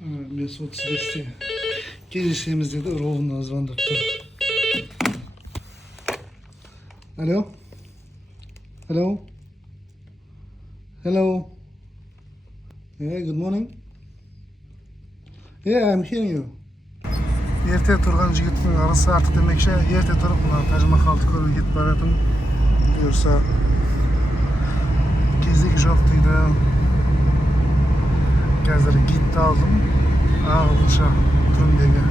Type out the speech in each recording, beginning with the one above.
Biz 35'te gelişimizde de ruhunu azlandırdı. Hello? Hello? Hello? Yeah, good morning. Yeah, I'm hearing you. Ерте тұрған жігіттің арысы артық демекші, ерте тұрып мына Тәж Махалды көріп кетіп баратын. Бұйырса кездегі жоқ дейді. Қазір гидті алдым. Ағылшынша түріндегі.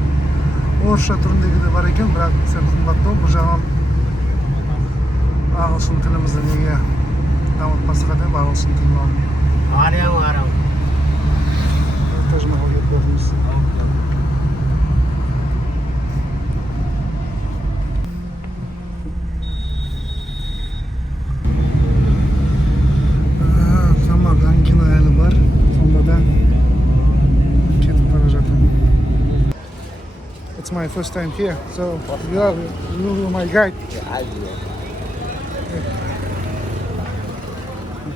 Орысша түріндегі де бар екен, бірақ сәл қымбаттау. Бұл жағынан ағылшын тілімізді неге дамытпасқа деп ағылшын тілін алдым. Арам. Тәж Махал кетіп бардыңыз. It's my first time here, so you are my guide.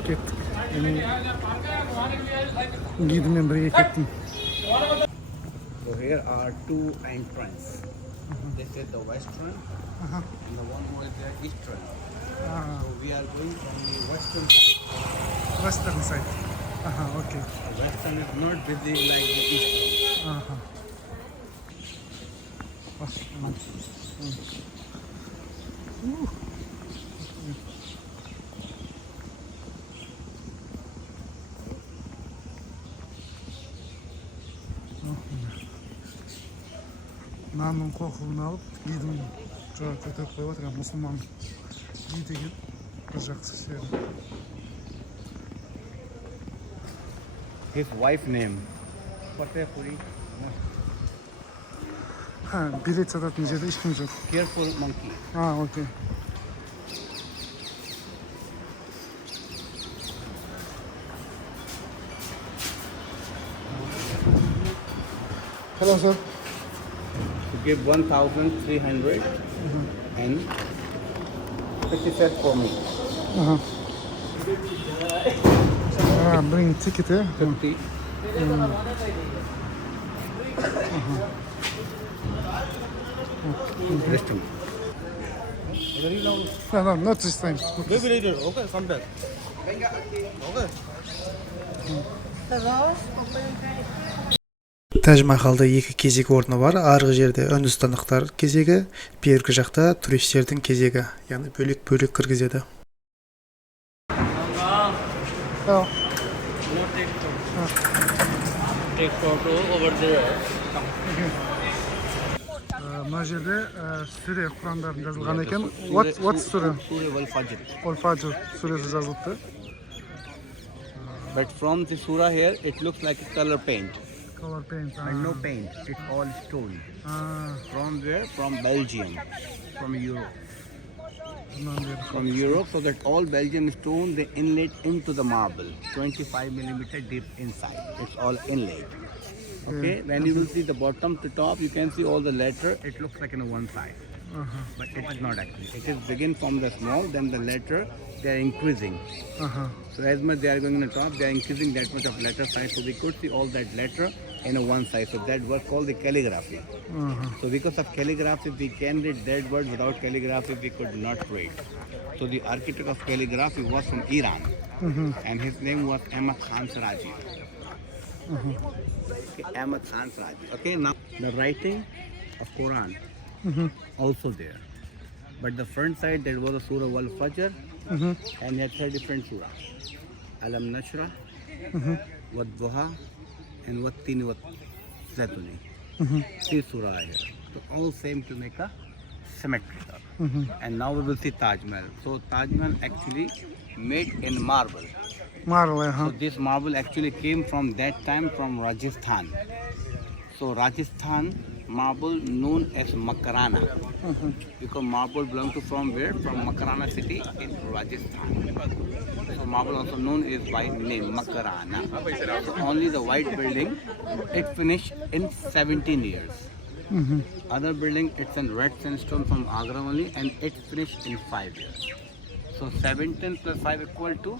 Kettik. Gidimden birге kettim. So here are two entrances. This is the western and the one who is the eastern. So we are going from the western side. Western side. Okay. The western is not busy like the eastern. Нанның қоқылын алып, гидім жоға көтеріп қойып отырған мұсылман гид екен. Бір жақсы сері. His wife name. Fatehpuri. Билет сататын жерде ешкім жоқ. Careful monkey. Окей. Hello, sir. To give 1,300 and 50 cents for me. Bring ticket here. 50. Interesting. No, not this time. Maybe later. Okay, come back. Okay. Тәж Махалда екі кезек орны бар. Арғы жерде үндістандықтар кезегі, бергі жақта туристердің кезегі. Яғни бөлек кіргізеді. Take photo over there. Мына жерде сүре Құрандардың жазылған екен. What's сүре? Surah Al-Fajr. Al-Fajr сүресі жазылыпты. But from the surah here, it looks like a color paint. Color paint. But no paint. It's all stone. From where? From Belgium. From Europe. From Europe, so that all Belgian stone they inlaid into the marble, 25 millimeter deep inside. It's all inlaid. Okay, when you will see the bottom to top, you can see all the letter. It looks like in one side, but it is not actually. It is begin from the small, then the letter they are increasing. So as much they are going on the top, they are increasing that much of letter size. So we could see all that letter in one side. So that was called the calligraphy. So because of calligraphy, we can read that word. Without calligraphy, we could not read. So the architect of calligraphy was from Iran, and his name was Ahmad Khan Siraji. Okay, Ahmad Khan Siraji. Okay, now the writing of Quran also there, but the front side that was a Surah Al-Fajr, and it had different surahs. Alam Nashrah, Wad Duha, and Wat Tini Wat Zaituni. Three surah here. So all same to make a symmetrical. And now we will see Taj Mahal. So Taj Mahal actually made in marble. Marble, So this marble actually came from that time from Rajasthan. So Rajasthan marble known as Makarana. Because marble belongs to from where? From Makarana city in Rajasthan. So marble also known is by name Makarana. So only the white building, it finished in 17 years. Other building, it's in red sandstone from Agra only, and it finished in 5 years. So 17 plus 5 equal to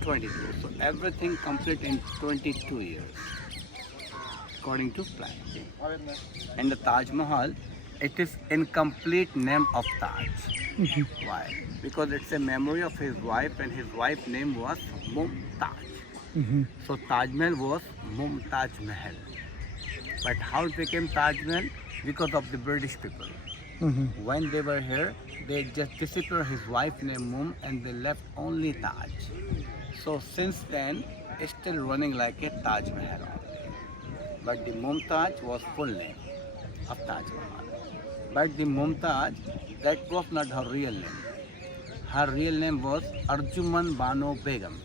22. So everything complete in 22 years. according to plan. And the Taj Mahal, it is incomplete name of Taj. Why? Because it's a memory of his wife, and his wife's name was Mumtaz. So Taj Mahal was Mumtaz Mahal. But how it became Taj Mahal? Because of the British people. When they were here, they just disappeared his wife named Mum, and they left only Taj. So since then, it's still running like a Taj Mahal. But the Mumtaz was full name of Taj Mahal. But the Mumtaz, that was not her real name. Her real name was Arjuman Bano Begum.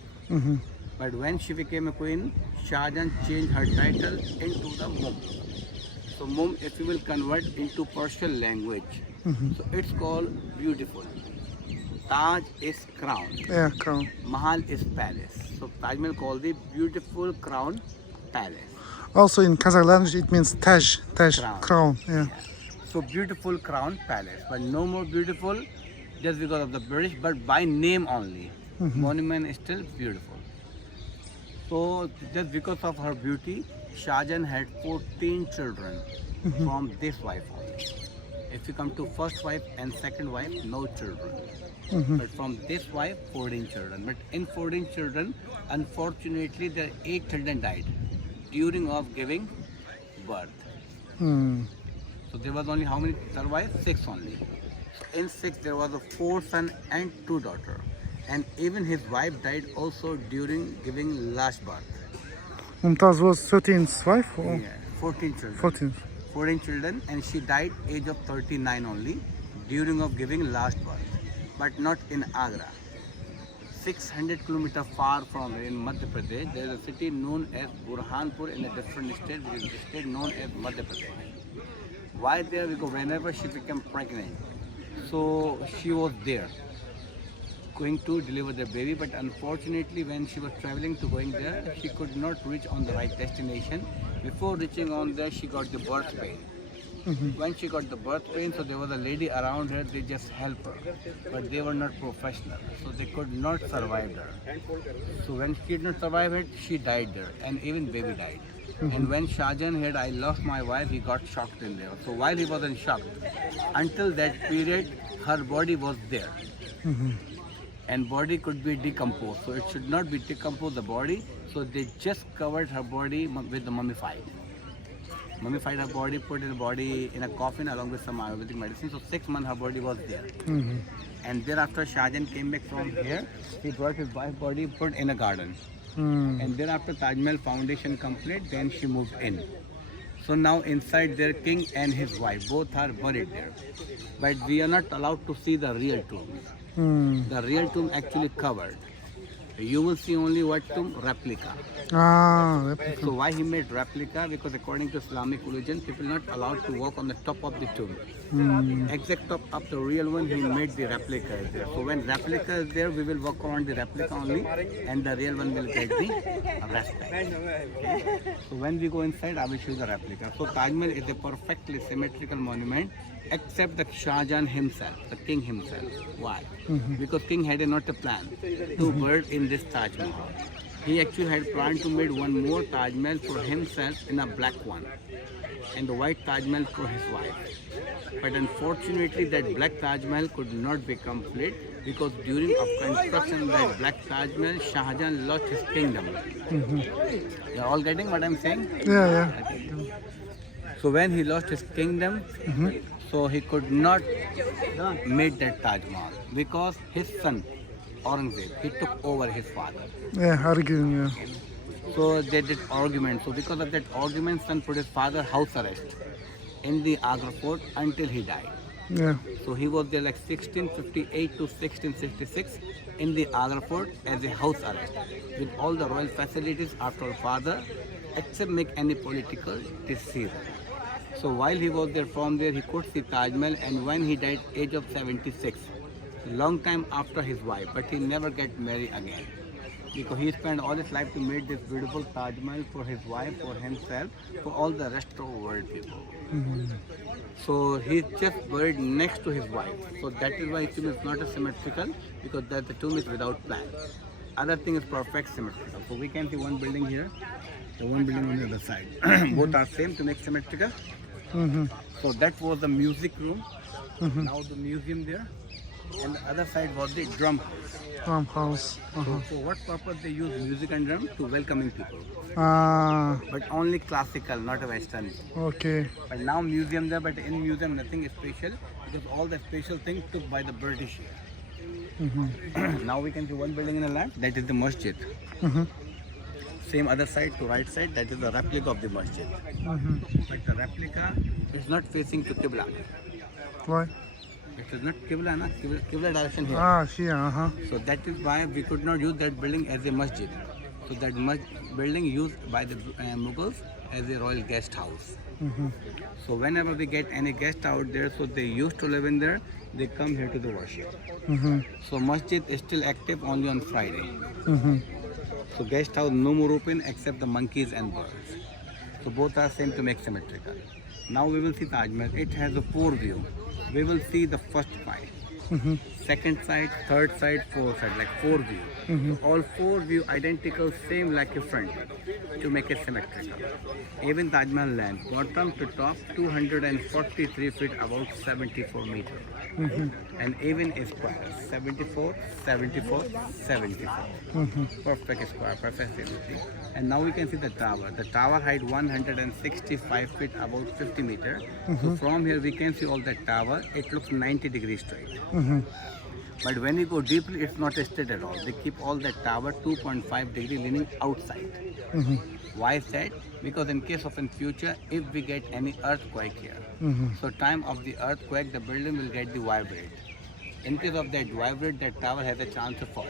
But when she became a queen, Shah Jahan changed her title into the Mum. So Mum, if you will convert into Persian language, so it's called beautiful. Taj is crown. Yeah, crown. Mahal is palace. So Taj Mahal called the beautiful crown palace. Also in Kazakh language it means Taj, crown. Yeah. So beautiful crown palace, but no more beautiful just because of the British, but by name only. Monument is still beautiful. So just because of her beauty, Shah Jahan had 14 children from this wife only. If you come to first wife and second wife, no children. But from this wife, 14 children. But in 14 children, unfortunately, their 8 children died during of giving birth. So there was only how many survived? 6 only. So in 6 there was a 4 son and 2 daughters. And even his wife died also during giving last birth. Mumtaz was 13th wife? Or? Yeah, 14 children. 14 children, and she died age of 39 only during of giving last birth. But not in Agra. 600 kilometers far from in Madhya Pradesh, there is a city known as Burhanpur in a different state, which is the state known as Madhya Pradesh. Why there? Because whenever she became pregnant, so she was there going to deliver the baby, but unfortunately when she was traveling to going there, she could not reach on the right destination. Before reaching on there, she got the birth pain. When she got the birth pain, so there was a lady around her, they just helped her, but they were not professional, so they could not survive her. So when she did not survive it, she died there, and even baby died. And when Shah Jahan heard, I lost my wife, he got shocked in there. So while he was in shock, until that period, her body was there. And body could be decomposed, so it should not be decomposed, the body, so they just covered her body with the mummified her body, put her body in a coffin along with some Ayurvedic medicine. So 6 months her body was there. And thereafter Shah Jahan came back from here, he brought his wife's body, put in a garden. And thereafter Taj Mahal foundation complete, then she moved in. So now inside their king and his wife, both are buried there. But we are not allowed to see the real tomb. The real tomb actually covered. You will see only what tomb? Replica. Replica. So why he made replica? Because according to Islamic religion, people are not allowed to walk on the top of the tomb. Exact top of the real one, he made the replica is there. So when replica is there, we will walk around the replica only, and the real one will get the respect. Okay? So when we go inside, I will show you the replica. So Taj Mahal is a perfectly symmetrical monument, except the Shah Jahan himself, the king himself. Why? Because king had not a plan to build in this Taj Mahal. He actually had planned to make one more Taj Mahal for himself in a black one, and the white Taj Mahal for his wife. But unfortunately that black Taj Mahal could not be complete, because during of construction of that black Taj Mahal, Shah Jahan lost his kingdom. You are all getting what I am saying? Yeah. So when he lost his kingdom, so he could not make that Taj Mahal, because his son Aurangzeb, he took over his father. Arguing, So they did argument. So because of that argument, son put his father house arrest in the Agra fort until he died. So he was there like 1658 to 1666 in the Agra fort as a house arrest with all the royal facilities after her father, except make any political decision. So while he was there, from there he could see Taj Mahal, and when he died age of 76, long time after his wife, but he never get married again, because he spent all his life to make this beautiful Taj Mahal for his wife, for himself, for all the rest of the world people. So he just buried next to his wife. So that is why tomb is not a symmetrical, because that the tomb is without plan. Other thing is perfect symmetrical. So we can see one building here. the one building on the other side. Both are same to make symmetrical. Mm-hmm. So that was the music room. Now the museum there. And the other side was the drum house. Drum house. So for what purpose they use music and drum? To welcoming people. Ah, But only classical, not a western. okay. But now museum there, but in museum nothing special because all the special things took by the British here. Now we can see one building in the land, that is the masjid. Same other side to right side, that is the replica of the masjid. But the replica is not facing to Qibla. Why? It is not Qibla, na? Qibla direction here. Ah, here, uh-huh. So that is why we could not use that building as a masjid. So that building used by the Mughals as a royal guest house. So whenever we get any guest out there, so they used to live in there, they come here to the worship. So masjid is still active only on Friday. So guest house no more open except the monkeys and birds. So both are same to make symmetrical. Now we will see Taj Mahal. It has a 4 view. We will see the first 5. Second side, third side, fourth side, like 4 view. So all 4 view identical, same like a front to make it symmetrical. Even Taj Mahal land, bottom to top, 243 feet, about 74 meters. And even a square, 74, 74, 74. Perfect square, perfect symmetry. And now we can see the tower. The tower height 165 feet, about 50 meters. So from here we can see all the tower. It looks 90 degrees straight. But when we go deeply, it's not straight at all. They keep all the tower 2.5 degree leaning outside. Why is that? Because in case of in future, if we get any earthquake here, so time of the earthquake, the building will get the vibrate. In case of that vibrate, that tower has a chance to fall.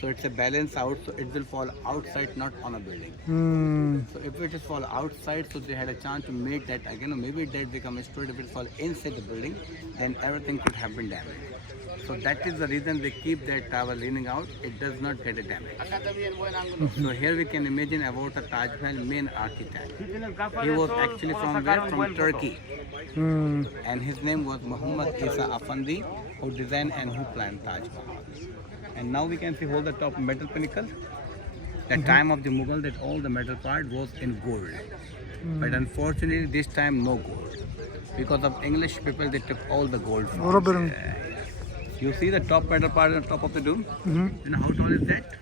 So it's a balance out, so it will fall outside, not on a building. So if it is fall outside, so they had a chance to make that again, or maybe that become straight. If it fall inside the building, then everything could have been damaged. So that is the reason they keep that tower leaning out. It does not get a damage. So here we can imagine about the Taj Mahal main architect. He was actually from where? From Turkey. And his name was Muhammad Isa Afandi, who designed and who planned Taj Mahal. And now we can see all the top metal pinnacle. The time of the Mughal, that all the metal part was in gold. But unfortunately this time no gold. Because of English people, they took all the gold from You see the top metal part on top of the dome? You know how tall is that?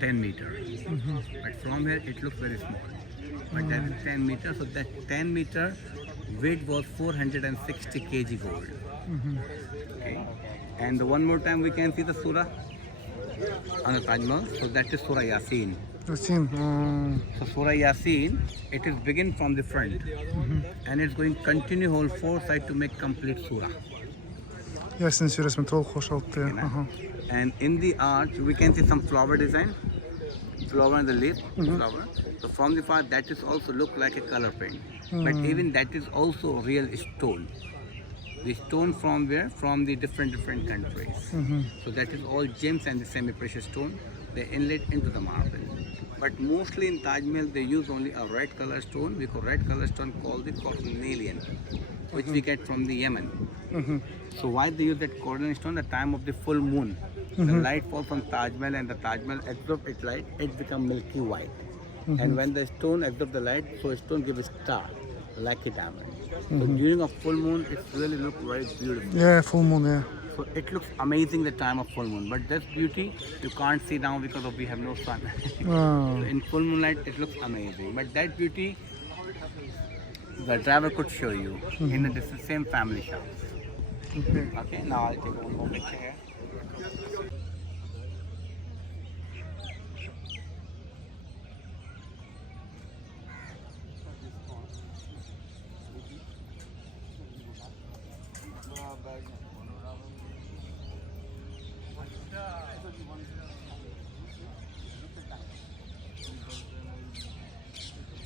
10 meters. But from here it looks very small. But that is 10 meters. So that 10 meter weight was 460 kg gold. Okay. And one more time we can see the surah on the Taj Mahal. So that is Surah Yasin. So Surah Yasin, it is begin from the front. And it's going to continue whole 4 sides to make complete surah. Yasin suresini толық қошалды. And in the arch we can see some flower design. Flower and the leaf, flower. So from the far that is also look like a color paint. But even that is also real stone. The stone from where? From the different countries. So that is all gems and the semi-precious stone. They inlet into the marble. But mostly in Taj Mahal they use only a red color stone, because red color stone called the cornelian, which we get from the Yemen. So why they use that cornelian stone? The time of the full moon, the light falls from Taj Mahal and the Taj Mahal absorbs its light, it becomes milky white. And when the stone absorbs the light, so stone gives a star like a diamond. So during a full moon, it really looks very beautiful. Yeah, full moon, yeah. So it looks amazing the time of full moon. But this beauty you can't see now because of we have no sun. So in full moonlight it looks amazing. But that beauty the driver could show you in the same family shop. Okay, now I'll take one more picture here.